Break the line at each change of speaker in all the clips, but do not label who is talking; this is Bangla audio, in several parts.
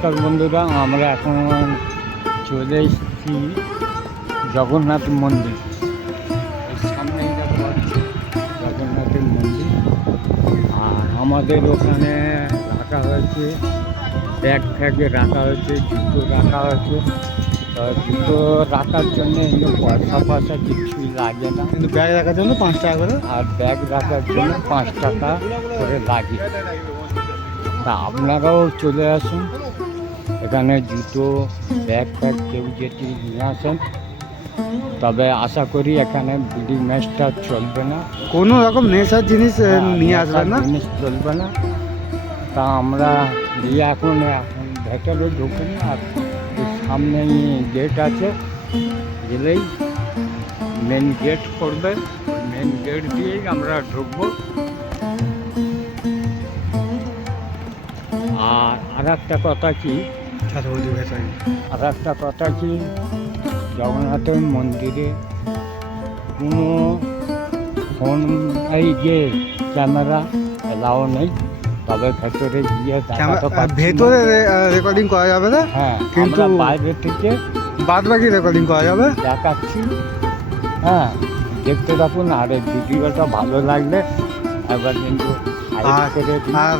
নমস্কার বন্ধুরা আমরা এখন চলে এসেছি জগন্নাথ মন্দির। যাচ্ছে জগন্নাথের মন্দির। আর আমাদের ওখানে রাখা হয়েছে ব্যাগ ফ্যাগ রাখা হয়েছে জুতো রাখা হয়েছে। জুতো রাখার জন্য এমনি পয়সা পয়সা কিছুই লাগে না।
কিন্তু ব্যাগ রাখার জন্য পাঁচ টাকা করে?
আর ব্যাগ রাখার জন্য পাঁচ টাকা করে লাগে। তা আপনারাও চলে আসুন। এখানে জুতো ব্যাগ ফ্যাগ কেউ যেটি নিয়ে আসেন তবে আশা করি এখানে বিডি ম্যাচটা চলবে না।
কোনো রকম নেশার জিনিস নিয়ে আসবেন না?
জিনিস চলবে না। তা আমরা দিয়ে এখন এখন ভেতরে ঢুকুন আর ওই সামনেই গেট আছে। গেলেই মেন গেট করবে। মেন গেট দিয়েই আমরা ঢুকবো। আর আর একটা কথা কি আর একটা কথা কি জগন্নাথের মন্দিরে কোনো ফোন এই যে ক্যামেরা এলাও নেই তবে ভেতরে গিয়ে
ভেতরে রেকর্ডিং করা যাবে না?
হ্যাঁ
কিন্তু-
বাইরে থেকে
বাদ বাকি রেকর্ডিং করা যাবে?
দেখাচ্ছি। হ্যাঁ দেখতে থাকুন আর এই ভিডিওটা ভালো লাগলে একবার কিন্তু
আর
করে
আর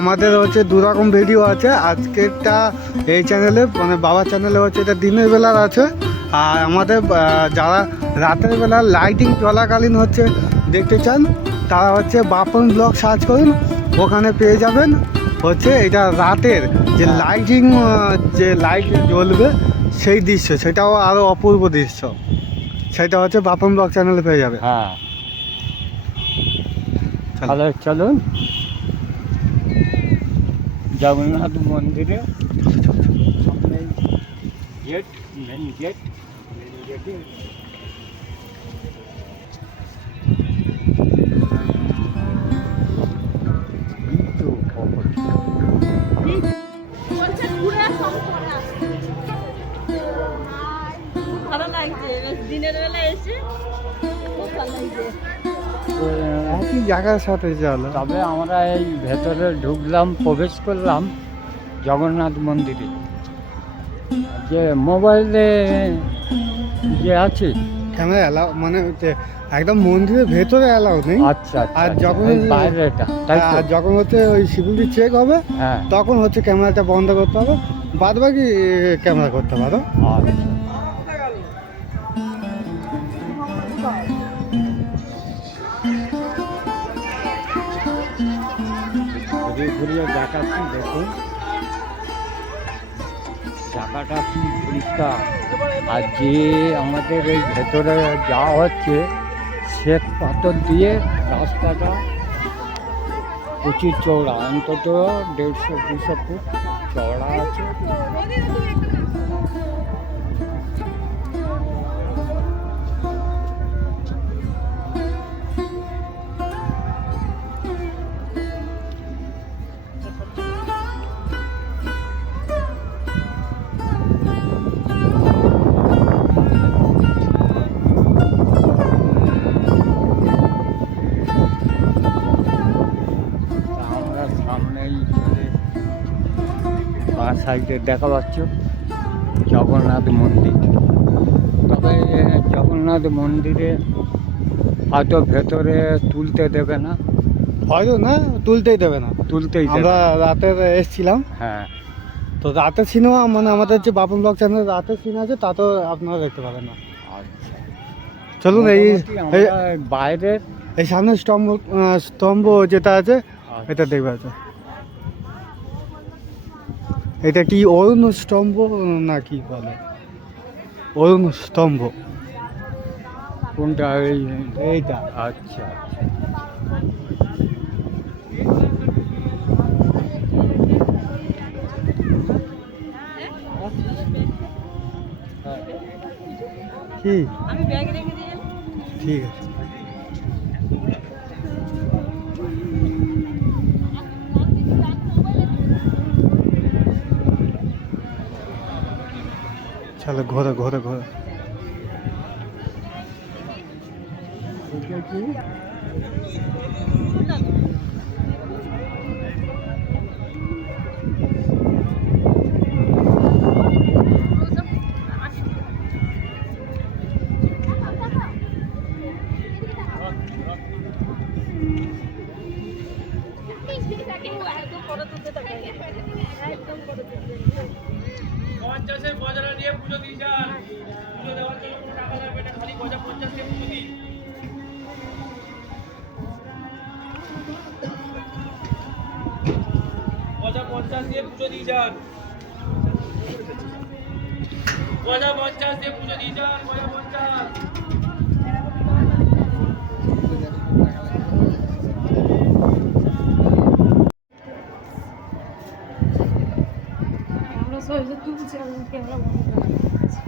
আমাদের হচ্ছে দু রকম ভিডিও আছে। আজকেরটা এই চ্যানেলে মানে বাবার চ্যানেলে হচ্ছে এটা দিনের বেলার আছে। আর আমাদের যারা রাতের বেলা লাইটিং চলাকালীন হচ্ছে দেখতে চান তারা হচ্ছে বাপন ব্লগ সার্চ করুন ওখানে পেয়ে যাবেন। হচ্ছে এটা রাতের যে
হ্যাঁ।
লাইটিং যে লাইট জ্বলবে সেই দৃশ্য সেটাও আরও অপূর্ব দৃশ্য। সেটা হচ্ছে বাপন ব্লগ চ্যানেলে পেয়ে যাবে।
হ্যাঁ। তাহলে চলুন। জগন্নাথ মন্দিরে সামনে গেট মেন গেট মেন গেটে
জায়গার সাথে চলো।
তবে আমরা এই ভেতরে ঢুকলাম প্রবেশ করলাম জগন্নাথ মন্দিরে। যে মোবাইলে যে আছে।
ক্যামেরা অ্যালাউ মানে হচ্ছে একদম মন্দিরের ভেতরে অ্যালাউ নেই?
আচ্ছা আচ্ছা
আর
আচ্ছা,
যখন-
এই বাইরেটা তাই
আর যখন হচ্ছে ওই সিকিউরিটি চেক হবে
হ্যাঁ।
তখন হচ্ছে ক্যামেরাটা বন্ধ করতে হবে বাদ বাকি ক্যামেরা করতে পারো।
আচ্ছা। ঘুরিয়ে দেখাচ্ছি, দেখুন। জায়গাটা কি পরিষ্কার। আর যে আমাদের এই ভেতরে যাওয়া হচ্ছে শ্বেত পাথর দিয়ে রাস্তাটা প্রচুর চওড়া, অন্তত দেড়শো, দুশো ফুট চওড়া আছে। সাইডে দেখা পাচ্ছ। জগন্নাথ মন্দির। তবে জগন্নাথ মন্দিরে হয়তো ভেতরে তুলতে দেবে না।
হয়তো না তুলতেই দেবে না।
তুলতেই
আমরা
না।
রাতের এসছিলাম।
হ্যাঁ।
তো রাতের সিনেমা মানে আমাদের যে বাপন ব্লগ চ্যানেল রাতের সিন আছে তা তো আপনারা দেখতে পাবেন না।
আচ্ছা।
চলুন এই এই
বাইরের
এই সামনে স্তম্ভ স্তম্ভ যেটা আছে
আচ্ছা।
এটা দেখবে আছে। এটা কি অরুণ স্তম্ভ না কি বলে? অরুণ স্তম্ভ
কোনটা? এই
এইটা।
আচ্ছা আচ্ছা।
কি?
আমি ব্যাগ রেখে দিয়ে
ঠিক আছে। চলো ঘোরা ঘোরা ঘোরা।
এটা কি
পঞ্চাশ দিয়ে পুজো দিয়ে যান গজা পঞ্চাশ।
আমরা সবাই তুলছি আমি ক্যামেরা বন্ধ করে দিচ্ছি।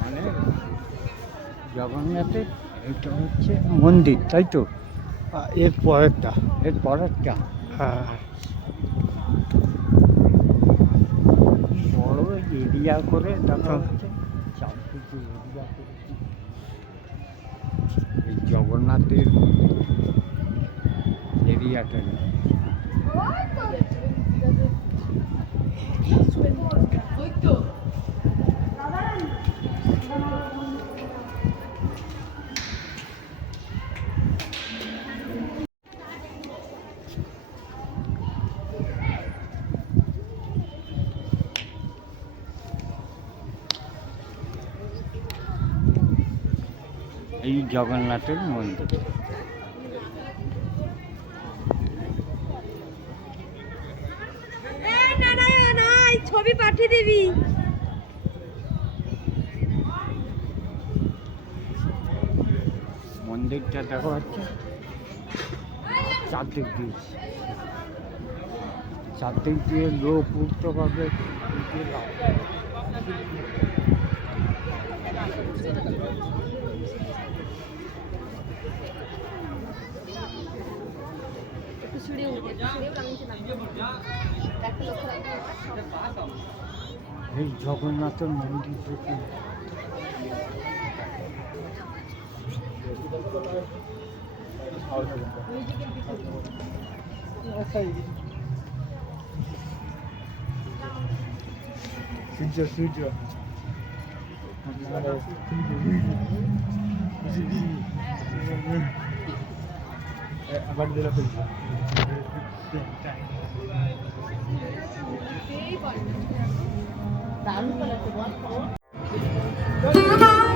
মানে জগন্নাথের এটা হচ্ছে মন্দির তাই তো?
এর পরেরটা।
এর পরেরটা?
হ্যাঁ।
বড় এরিয়া করে করে এই জগন্নাথের এরিয়াটা এই জগন্নাথের মন্দির।
ছবি পাঠিয়ে দিবি।
মন্দিরটা দেখা হচ্ছে। চারদিক দিয়ে। চারদিক দিয়ে লোক উঠতে পারবে। এই জগন্নাথের মন্দির থেকে
সূর্য সূর্য আবার দিলা ফেলব
এবারে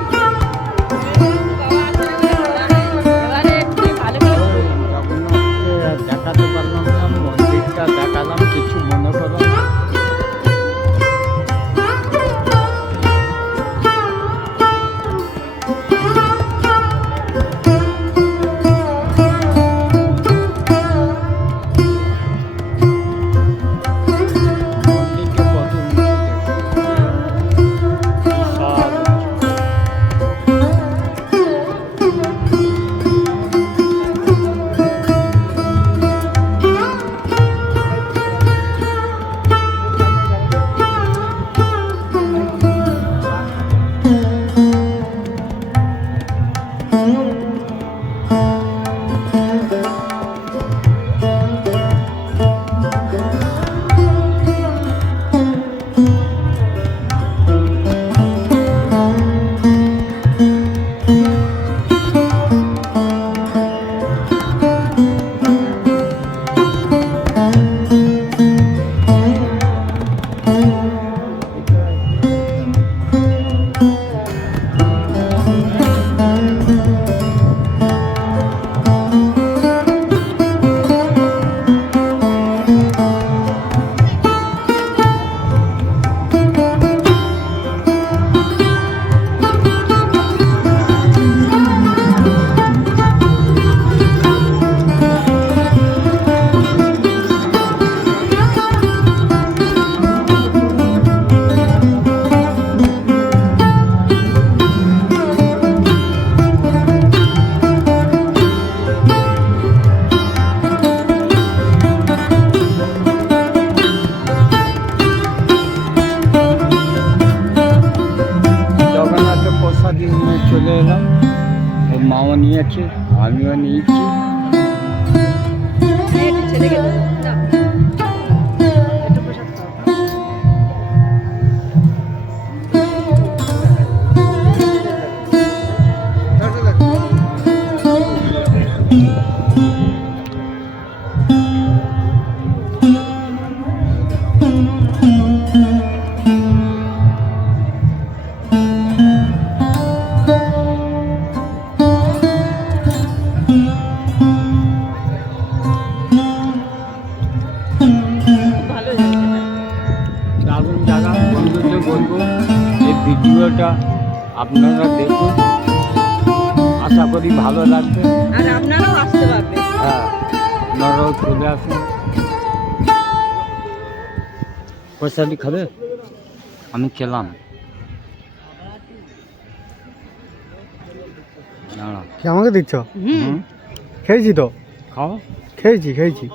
ভিডিওটা আপনারা দেখুন। আশা করি ভালো লাগবে।
আর আপনারাও আসতে পারবেন।
হ্যাঁ আপনারাও চলে আসুন। পয়সাটি খাবে? আমি খেলাম।
আমাকে দিচ্ছ?
হুম।
খেয়েছি তো?
খাও।
খেয়েছি খেয়েছি।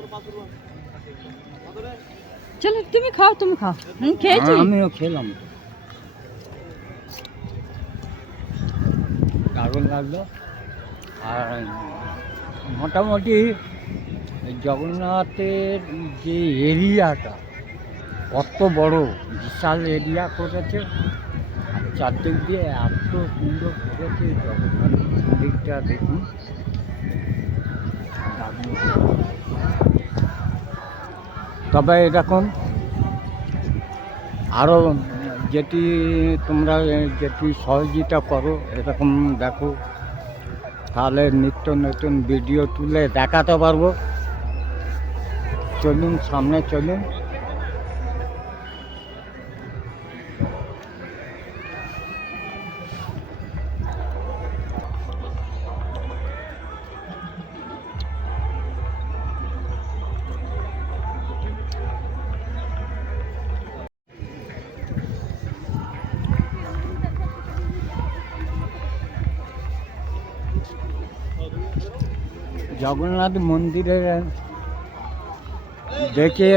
চলো তুমি খাও তুমি খাও। খেয়েছি।
আমিও খেলাম। দারুণ লাগল আর মোটামুটি জগন্নাথের যে এরিয়াটা, কত বড় বিশাল এরিয়া করেছে আর চারদিক দিয়ে এত সুন্দর করেছে জগন্নাথ মন্দিরটা, দেখুন। তবে এরকম আরও যেটি তোমরা যেটি সহযোগিতা করো, এরকম দেখো। তাহলে নিত্য নতুন ভিডিও তুলে দেখাতে পারব। চলুন, সামনে চলুন। জগন্নাথ মন্দিরে দেখে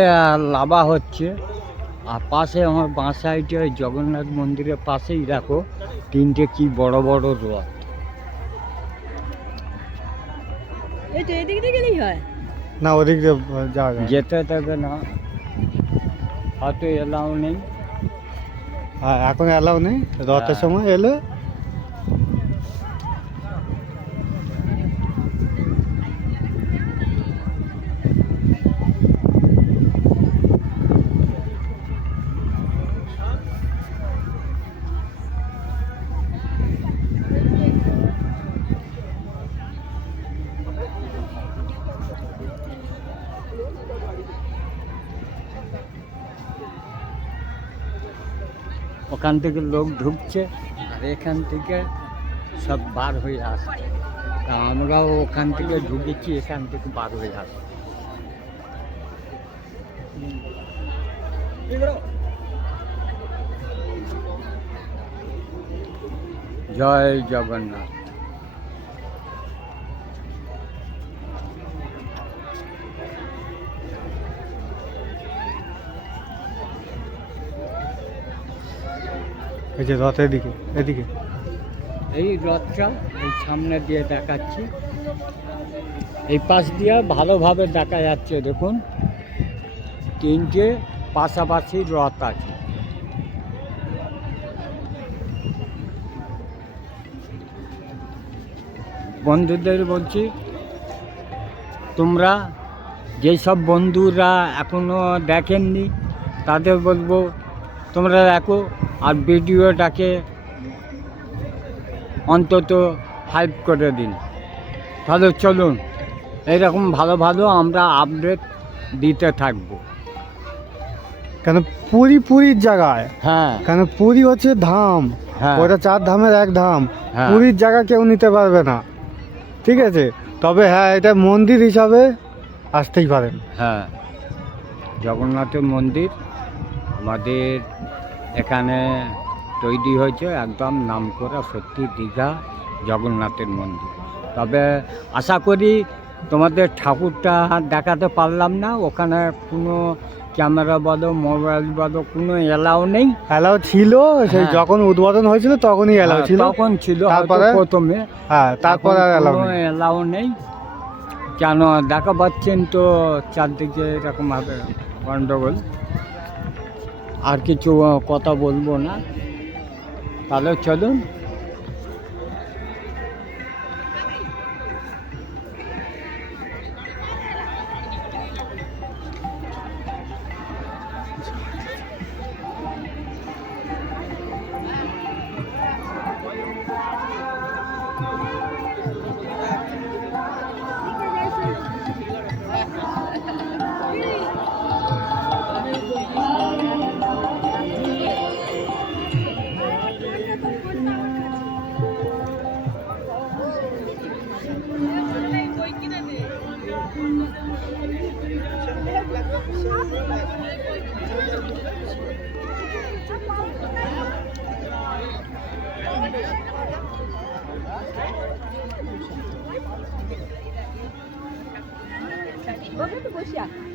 লাভা হচ্ছে। আর পাশে আমার বাঁ সাইডে জগন্নাথ মন্দিরের পাশেই দেখো তিনটে কি বড় বড় রথ।
না ওদিক দিয়ে যাওয়া
যেতে দেবে না। হয়তো এলাও নেই।
হ্যাঁ এখন অ্যালাউ নেই। রথের
হ্যাঁ।
সময় এলে
ওখান থেকে লোক ঢুকছে, আর এখান থেকে সব বার হয়ে আসছে। তা আমরাও ওখান থেকে ঢুকেছি, এখান থেকে বার হয়ে আসছি। জয় জগন্নাথ।
এই যে রথের দিকে, এদিকে।
এই রথটা এই সামনে দিয়ে দেখাচ্ছি। এই পাশ দিয়ে ভালোভাবে দেখা যাচ্ছে, দেখুন। তিনটে পাশাপাশি রথ আছে। বন্ধুদের বলছি, তোমরা যেসব বন্ধুরা এখনও দেখেননি, তাদের বলব, তোমরা দেখো আর ভিডিওটাকে অন্তত হেল্প করে দিন। তাহলে চলুন এরকম ভালো ভালো আমরা আপডেট দিতে থাকব।
কেন পুরী পুরীর জায়গায়?
হ্যাঁ।
কেন পুরী হচ্ছে ধাম?
হ্যাঁ।
ওটা চার ধামের এক ধাম।
হ্যাঁ।
পুরীর জায়গা কেউ নিতে পারবে না। ঠিক আছে? তবে হ্যাঁ এটা মন্দির হিসাবে আসতেই পারেন।
হ্যাঁ। জগন্নাথের মন্দির আমাদের এখানে তৈরি হয়েছে একদম নাম নামকরা সত্যি দীঘা জগন্নাথের মন্দির। তবে আশা করি তোমাদের ঠাকুরটা দেখাতে পারলাম না ওখানে কোনো ক্যামেরা বলো মোবাইল বলো কোনো এলাও নেই।
অ্যালাউ ছিল সেই
হ্যাঁ।
যখন উদ্বোধন হয়েছিল তখনই অ্যালাউ
হ্যাঁ,
ছিল।
তখন ছিল
তারপরে?
প্রথমে।
হ্যাঁ তারপর নেই।
এলাও নেই। কেন দেখা পাচ্ছেন তো চারদিকে এরকম ভাবে গন্ডগোল। আর কিছু কথা বলব না। তাহলে চলুন।
বাবা একটু বসে আয়।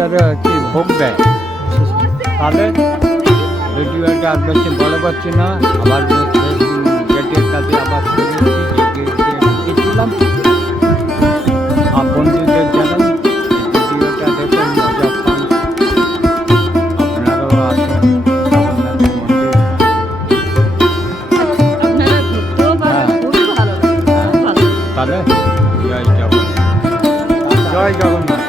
কাউন্টারে
কি ভোগ দেয়? তাহলে ভিডিওটা আর বেশি বড় করছি না। আবার গেটের কাছে আবার আর বন্ধুদের দেখুন মজা পান। আপনারাও আসুন। হ্যাঁ। তাহলে জয় জগন্নাথ। জয় জগন্নাথ।